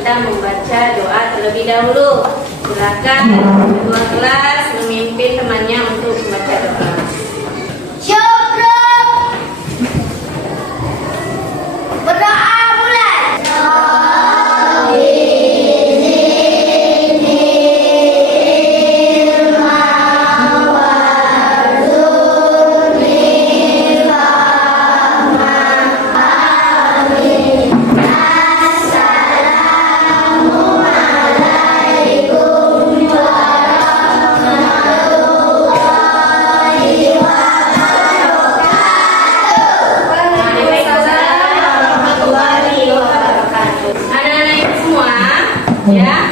kita membaca doa terlebih dahulu. Silakan ketua kelas memimpin temannya untuk membaca doa. Syukur. Berdoa mulai. Ya,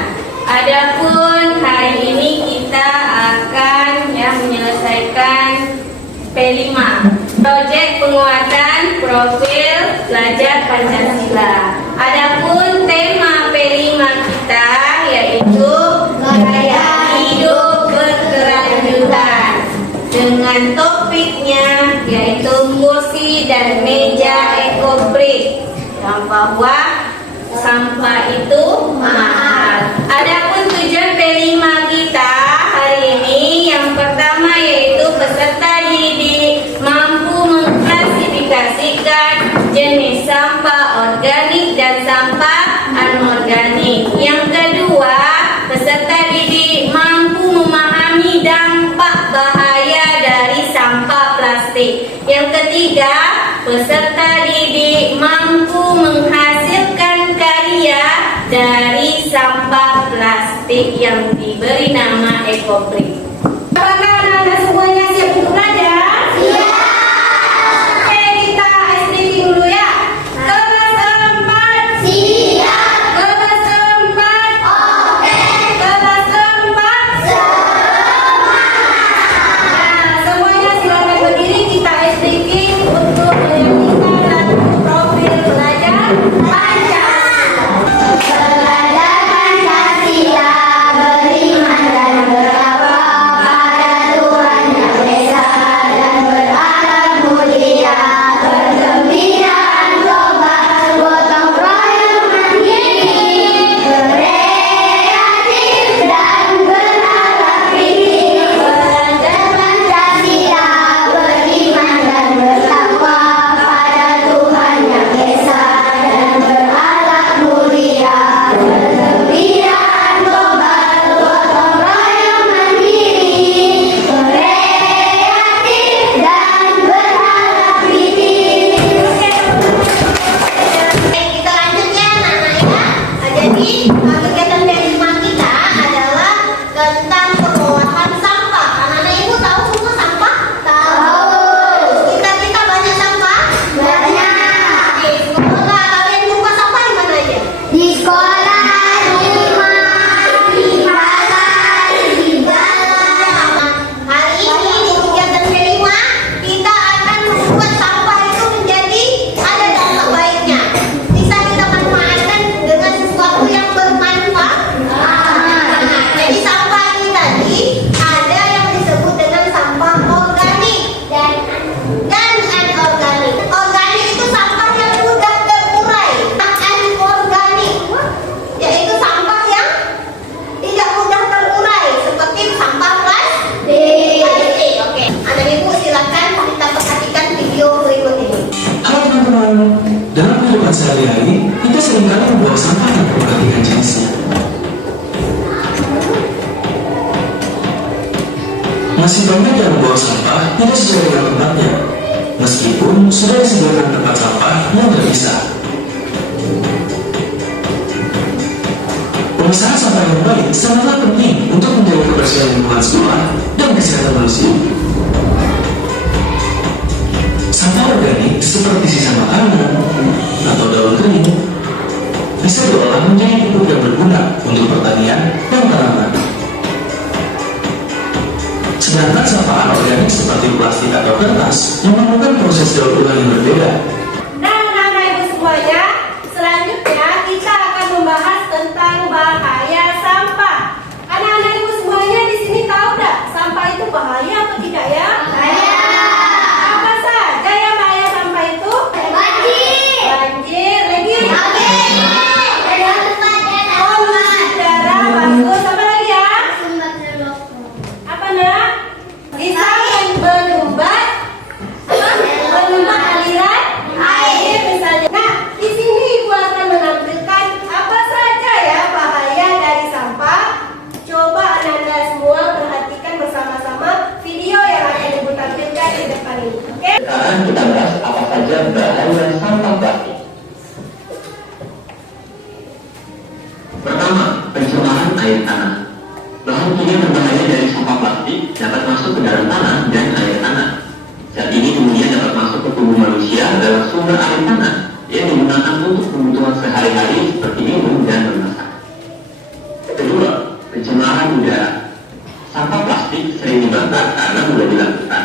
adapun hari ini kita akan menyelesaikan P5, proyek penguatan profil pelajar Pancasila. Adapun tema P5 kita yaitu gaya hidup berkelanjutan dengan topiknya yaitu kursi dan meja ekobrik, yang bahwa sampah itu mahal. Adapun tujuan P5 kita hari ini yang pertama yaitu peserta didik mampu mengklasifikasikan jenis sampah organik dan sampah anorganik. Yang kedua, peserta didik mampu memahami dampak bahaya dari sampah plastik. Yang ketiga, peserta didik mampu menghasilkan karya dari sampah plastik yang diberi nama ekobrik. Apakah anak-anak semuanya siap untuk belajar? Siap. Oke, kita SDG dulu ya. Kelas 4 siap. Kelas 4 oke. Kelas 4 semangat. Nah, semuanya silakan berdiri, kita SDG untuk menyaksikan profil pelajar Pancasila. Pelajar Pancasila beriman dan berakhlak pada Tuhan Yang Esa dan berakhlak mulia, bergembiraan global, gotong royong mandiri, kreatif dan berakhlak tinggi. Pelajar Pancasila beriman dan bertakwa pada Tuhan Yang Esa dan berakhlak mulia, bergembiraan global, gotong royong mandiri, kreatif dan berakhlak tinggi. Kita lanjut ya anak-anak ya. Jadi kegiatan P5 kita adalah tentang pengelolaan sampah. Anak-anak ibu tahu semua sampah? Tahu. Kita banyak sampah? Banyak. Di sekolah kalian jumpa sampah di mana aja? Di sekolah, di rumah, di pasar, di jalan. Hari ini di kegiatan P5 kita akan membuat sampah itu menjadi ada dampak baiknya. Bisa kita manfaatkan dengan sesuatu yang bermanfaat. Jadi sampah ini tadi ada yang disebut dengan sampah organik dan anorganik. Organik itu sampah yang mudah terurai. Anorganik yaitu sampah yang tidak mudah terurai seperti sampah plastik. Oke, anak ibu silakan kita perhatikan video berikut ini. Halo teman-teman, dalam kehidupan sehari-hari, kita seringkali membawa sampah yang berbagai jenisnya. Masih banyak yang membawa sampah tidak sesuai dengan tempatnya, meskipun sudah disediakan tempat sampah yang terpisah. Pemisahan sampah yang baik sangatlah penting untuk menjaga kebersihan lingkungan sekolah dan kesehatan manusia. Sampah organik seperti sisa makanan atau daun kering bisa diolah menjadi pupuk yang berguna untuk pertanian dan tanaman. Sedangkan sampah anorganik seperti plastik atau kertas memerlukan proses daur ulang yang berbeda. Nah, anak-anak ibu semuanya, selanjutnya kita akan membahas tentang bahaya sampah. Anak-anak ibu semuanya di sini tahu nggak sampah itu bahaya atau tidak ya? Bahaya. Apa saja yang bahaya sampah itu? Banjir. Banjir, lagi? Oke. untuk kebutuhan sehari-hari seperti minum dan memasak. Kedua, pencemaran udara. Sampah plastik sering dibakar karena mudah dilakukan.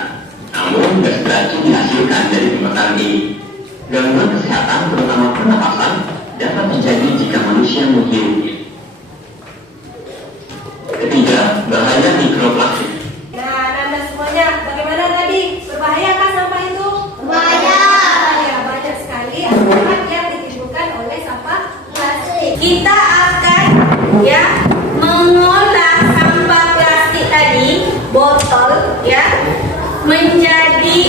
Namun, gas beracun dihasilkan dari pembakaran ini. Gangguan kesehatan, terutama pernapasan, dapat terjadi jika manusia menghirupnya. Ketiga, bahaya mikroplastik. Nah, Anda semuanya, bagaimana tadi? Berbahayakah sampah itu? Bahaya. Ya, banyak sekali akibat yang ditimbulkan oleh sampah plastik. Kita akan mengolah sampah plastik tadi, botol menjadi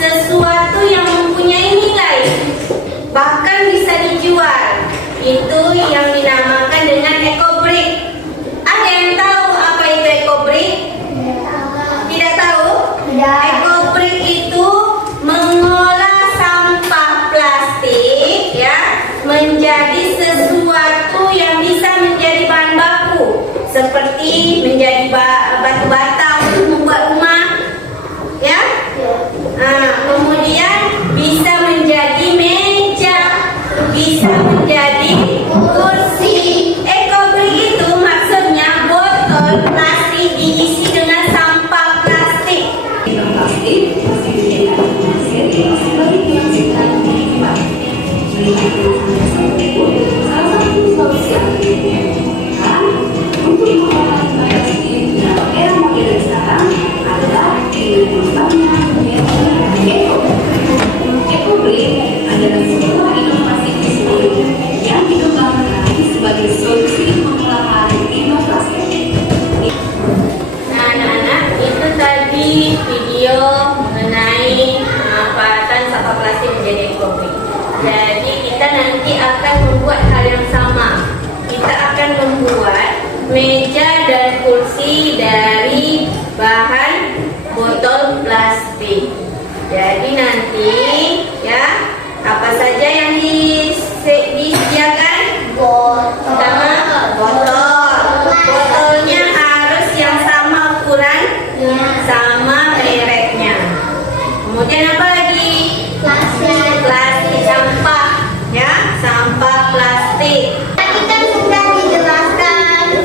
sesuatu yang mempunyai nilai, bahkan bisa dijual. Itu yang dinamakan dengan eco-brick. Ada yang tahu apa itu eco-brick? Tidak tahu? Eco-brick itu mengolah sampah plastik menjadi sesuatu yang bisa menjadi bahan baku, seperti menjadi batu bata untuk membuat rumah, kemudian bisa menjadi meja, bisa menjadi kursi. Eco-brick itu maksudnya botol plastik diisi dengan sampah plastik. Nah, anak-anak, itu tadi video mengenai pemanfaatan sampah plastik menjadi eco-brick. Jadi kita nanti akan membuat hal yang sama. Kita akan membuat meja dan kursi dari bahan botol plastik. Jadi nanti apa saja yang disediakan? Pertama, botolnya harus yang sama ukuran, sama mereknya. Kemudian apa lagi? Plastik sampah, sampah plastik. Tadi kan sudah dijelaskan,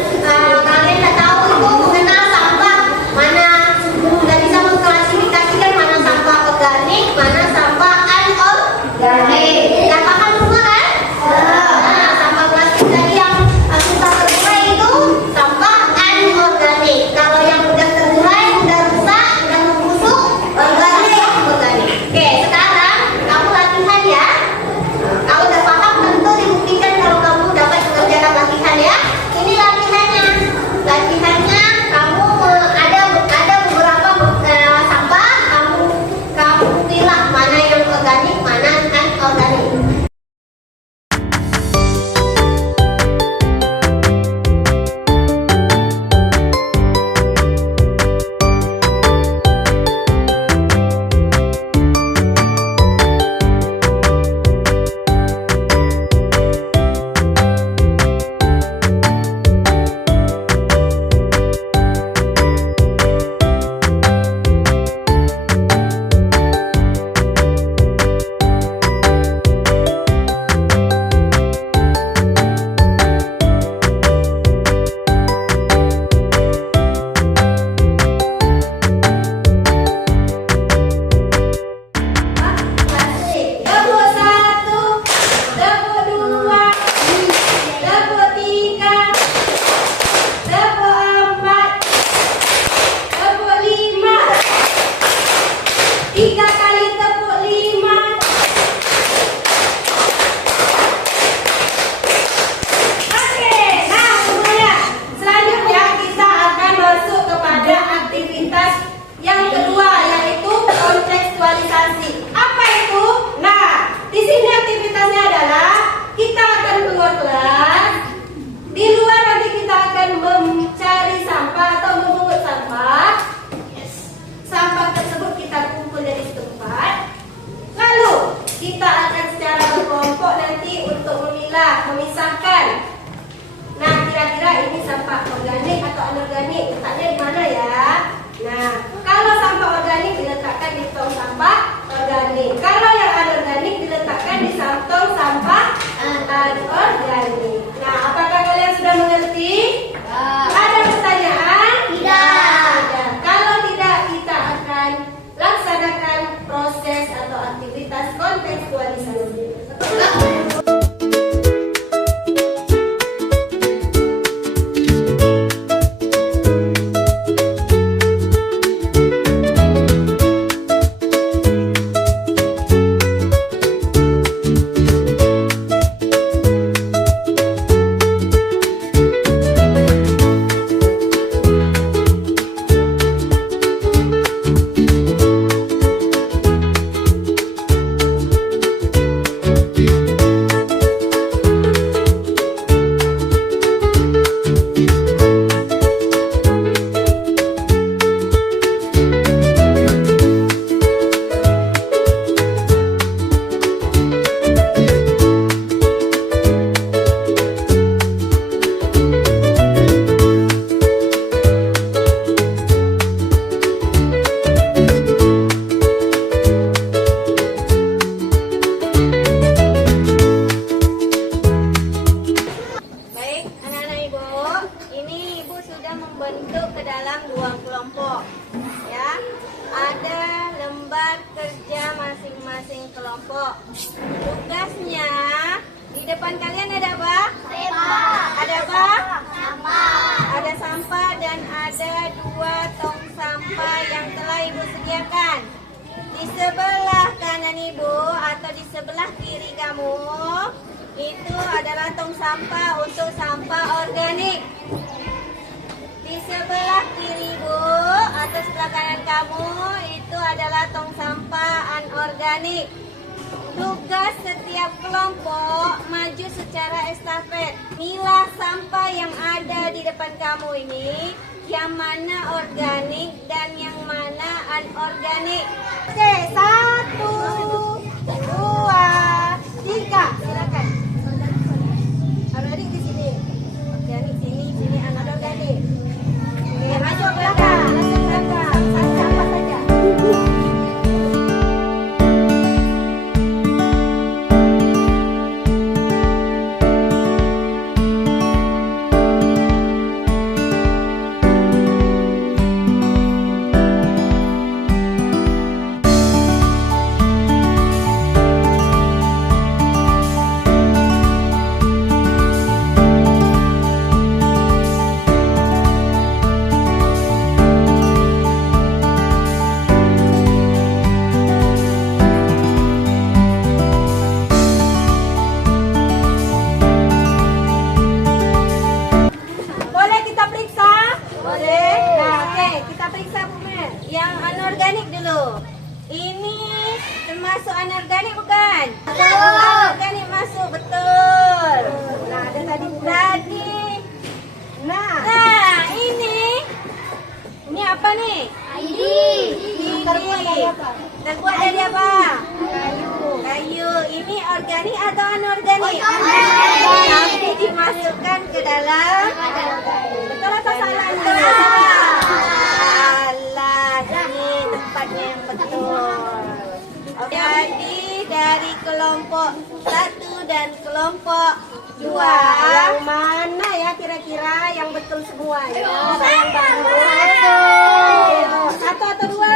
kalian tak tahu itu mengenal sampah mana, sudah bisa mengklasifikasikan mana sampah organik, mana sampah anorganik. Tidak paham semua kan? Nah, sampah plastik tadi yang sudah terurai itu sampah anorganik. Kalau yang udah terurai, udah rusak, udah membusuk, organik. Oke, sekarang kamu latihan ya. Kalau udah paham tentu dibuktikan kalau kamu dapat mengerjakan latihan ya. Ini latihannya. Latihannya kamu ada beberapa sampah, kamu pilih mana yang organik, mana anorganik. Dapur 1, dapur 2, dapur 3, dapur 4, dapur 5. 3 kali tepuk 5. Oke, nah semuanya. Selanjutnya kita akan masuk kepada aktivitas yang kedua, yaitu kontekstualisasi. Apa itu? Nah, di sini aktivitasnya adalah kita akan keluar kelas. Di luar nanti kita akan mencari sampah atau memungut sampah. Sampah tersebut kita kumpul dari setempat. Lalu kita akan secara berkelompok nanti untuk memisahkan. Nah, kira-kira ini sampah organik atau anorganik, letaknya di mana ya? Nah, kalau sampah organik diletakkan di tong sampah organik. Kalau yang anorganik diletakkan di tong sampah depan kalian ada apa? Ada apa? Ada sampah dan ada 2 tong sampah yang telah ibu sediakan. Di sebelah kanan ibu atau di sebelah kiri kamu itu adalah tong sampah untuk sampah organik. Di sebelah kiri ibu atau sebelah kanan kamu itu adalah tong sampah anorganik. Tugas setiap kelompok maju secara estafet. Milah sampah yang ada di depan kamu ini, yang mana organik dan yang mana anorganik. Oke, 1, 2, 3. Silakan. Organik di sini. Organik sini anorganik. Oke, masuk belakang. Masuk belakang. Sampah saja. Boleh kita periksa? Boleh. Nah, oke, kita periksa Bu Mer. Yang anorganik dulu. Ini termasuk anorganik bukan? Anorganik masuk, betul. Nah, ada tadi. Nah, ini apa nih? Ini terbuat dari apa? Kayu. Ini organik atau anorganik? Tapi dimasukkan ke dalam. Betul atau salah? Salah. Ini tempatnya yang betul. Jadi dari kelompok 1 dan kelompok 2, yang mana ya kira-kira yang betul semuanya? Yang baru. 1 atau 2?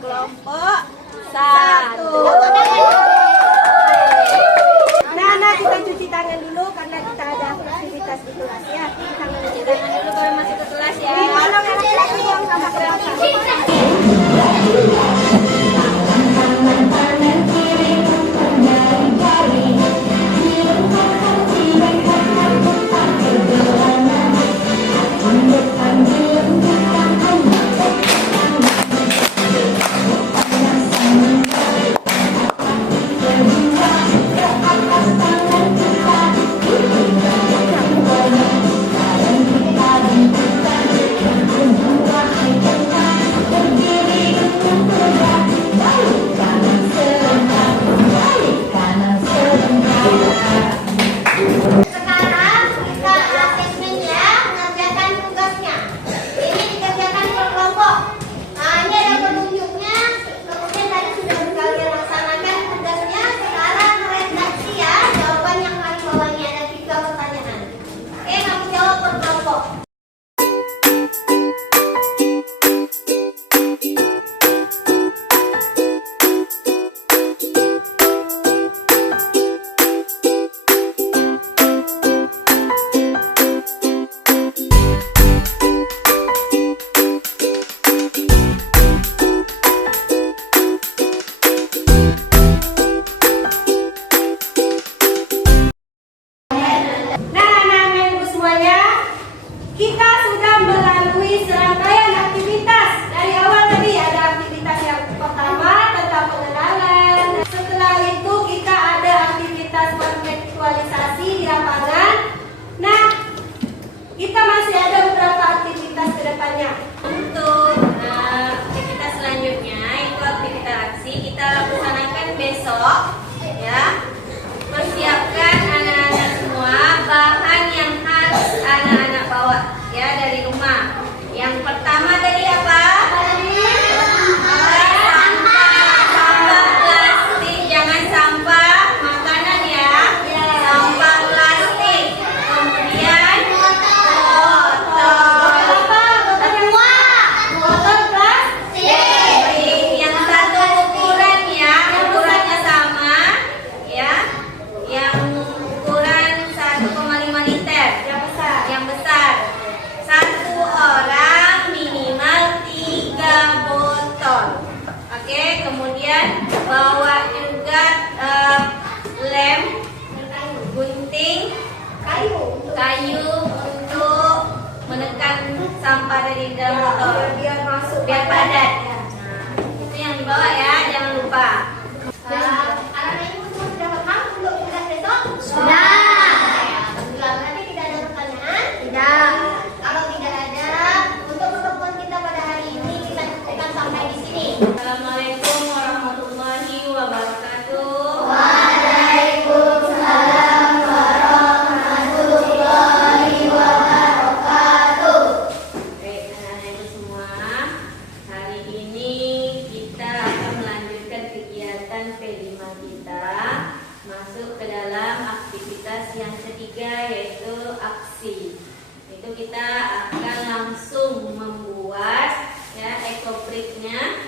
Kelompok 1. Nah, kita cuci tangan dulu karena kita ada aktivitas di kelas ya. Cuci tangan dulu baru masuk ke kelas ya. Tolong laki-laki yang sama kelas. tugas yang ketiga yaitu aksi. Itu kita akan langsung membuat ya ekopriknya.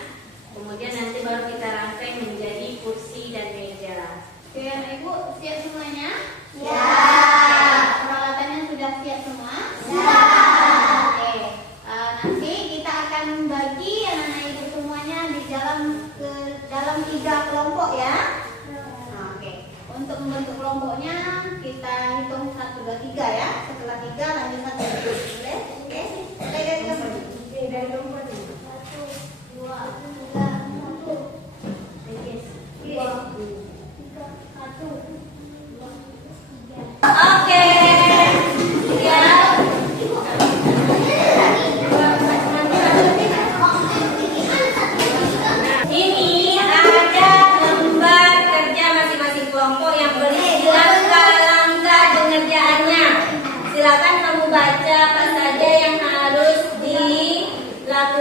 Kemudian nanti baru kita rangkai menjadi kursi dan meja. Oke, Ibu siap semuanya? Ya. Peralatannya sudah siap semua? Ya. Oke, nanti kita akan bagi anak-anak Ibu semuanya di dalam 3 kelompok ya. Nah, oke. Untuk membentuk kelompoknya kita hitung 1, 2, 3 ya. Setelah 3 lanjut 1, 2, 3. Boleh? Oke. Dari kelompok. Dari kelompok. 1, 2, 3, 1. Oke. Ya. Ini ada lembar kerja masing-masing kelompok yang berisi langkah-langkah pengerjaannya. Silakan kamu baca apa saja yang harus dilakukan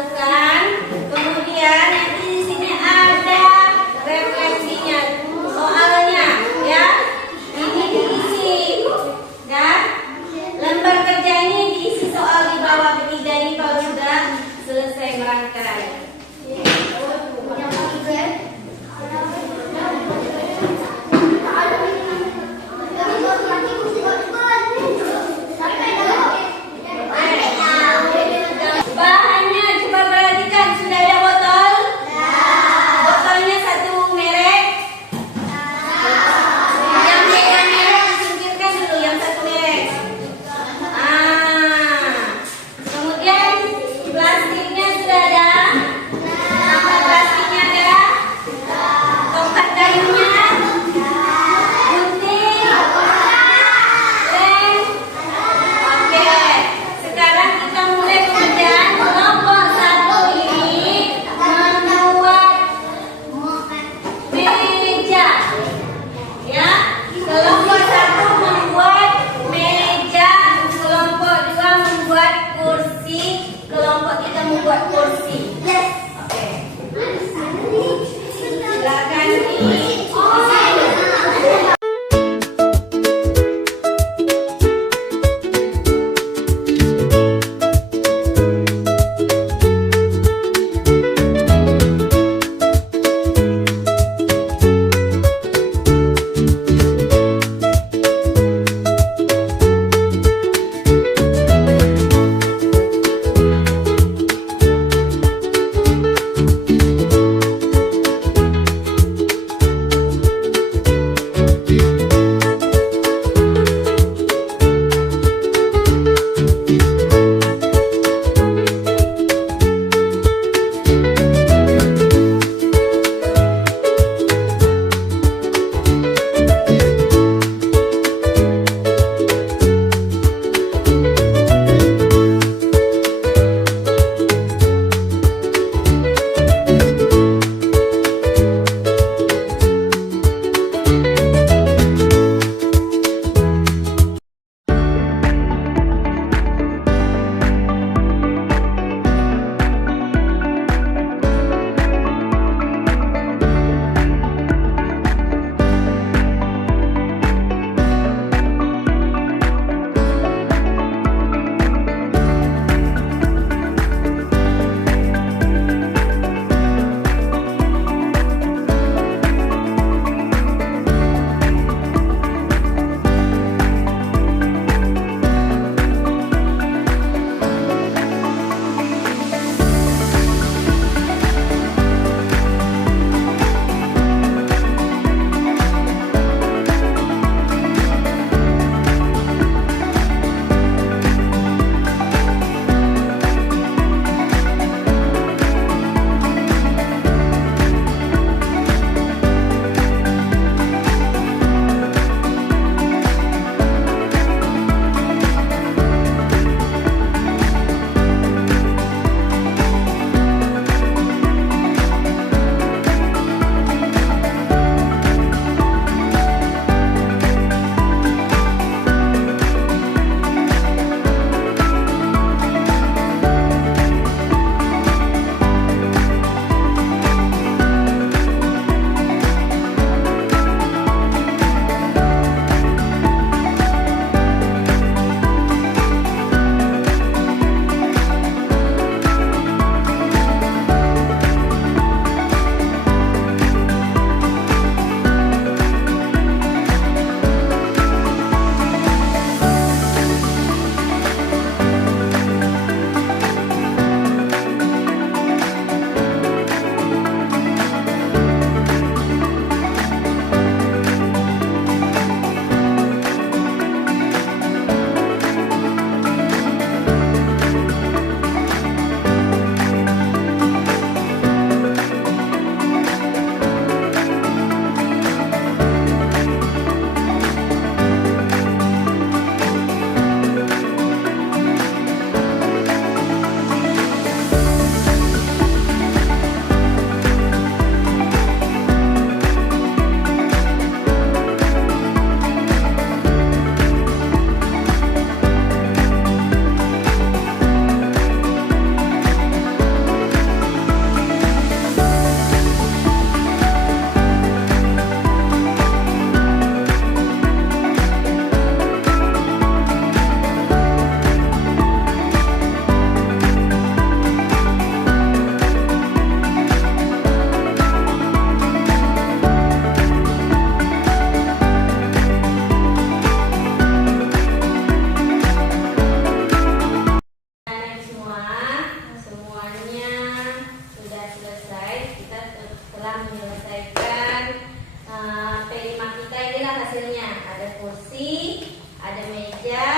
inilah hasilnya. Ada kursi, ada meja,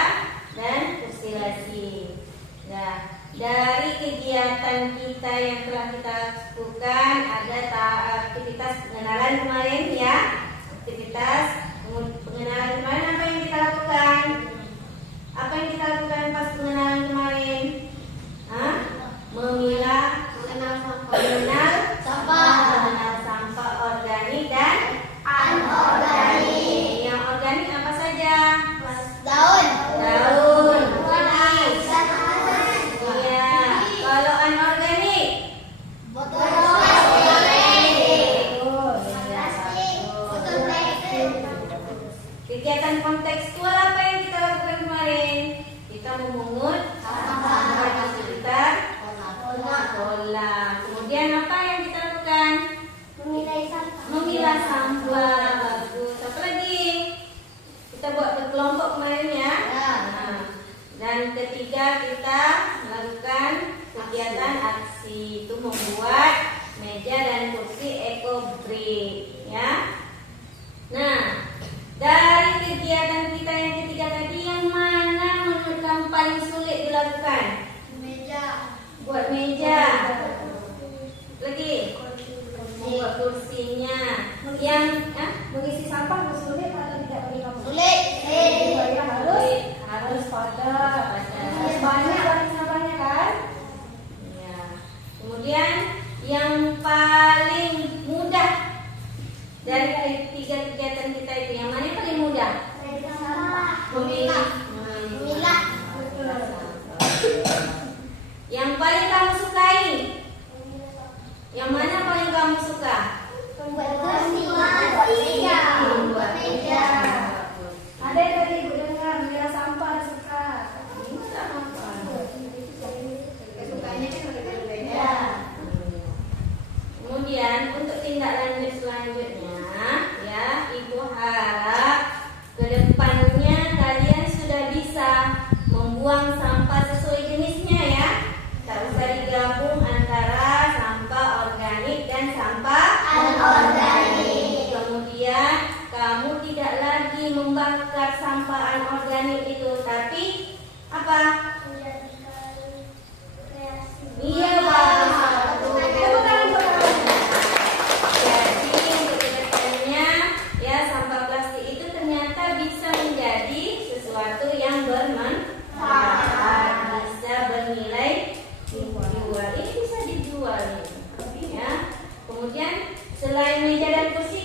dan kursi lagi. Nah, dari kegiatan kita yang telah kita lakukan ada aktivitas pengenalan kemarin ya. Aktivitas pengenalan kemarin apa yang kita lakukan? Apa yang kita lakukan pas pengenalan kemarin? Hah? Mengenal sampah organik dan anorganik. Yang organik apa saja? Daun. Iya. Kalau anorganik? Botol Kegiatan kontekstual apa yang kita lakukan kemarin? Kita memungut sampah di sekitar kolam. Kemudian apa yang kita lakukan? Memilah sampah. Bagus. Apa lagi? Kita buat berkelompok kemarin ya. Nah, dan ketiga kita melakukan kegiatan aksi itu membuat meja dan kursi eco brick ya. Nah, dari kegiatan kita yang ketiga tadi yang mana menurut kamu paling sulit dilakukan? Buat meja. Lagi? Membuat kursinya. Yang Mengisi sampah harus sulit atau tidak bagi kamu? Sulit. Harus padat. Harus banyak bagi sampahnya kan? Ya. Kemudian yang paling mudah dari tiga kegiatan kita itu, yang mana yang paling mudah? Memilah. Yang paling kamu sukai? Yang mana paling kamu suka? Membuat meja. Ada yang tadi ibu dengar memilah sampah suka. Sukanya kan berbeda-beda. Kemudian untuk tindak lanjut selanjutnya ya, ibu harap kedepannya kalian sudah bisa membuang sampah sesuai jenisnya ya. Tak usah digabung antara sampah organik dan sampah anorganik. Kemudian kamu tidak lagi membakar sampah anorganik itu, tapi apa? Iya, jadi untuk kedepannya ya, sampah plastik itu ternyata bisa menjadi sesuatu yang bermanfaat, bisa bernilai jual. Ini bisa dijual ya. Kemudian selain meja dan kursi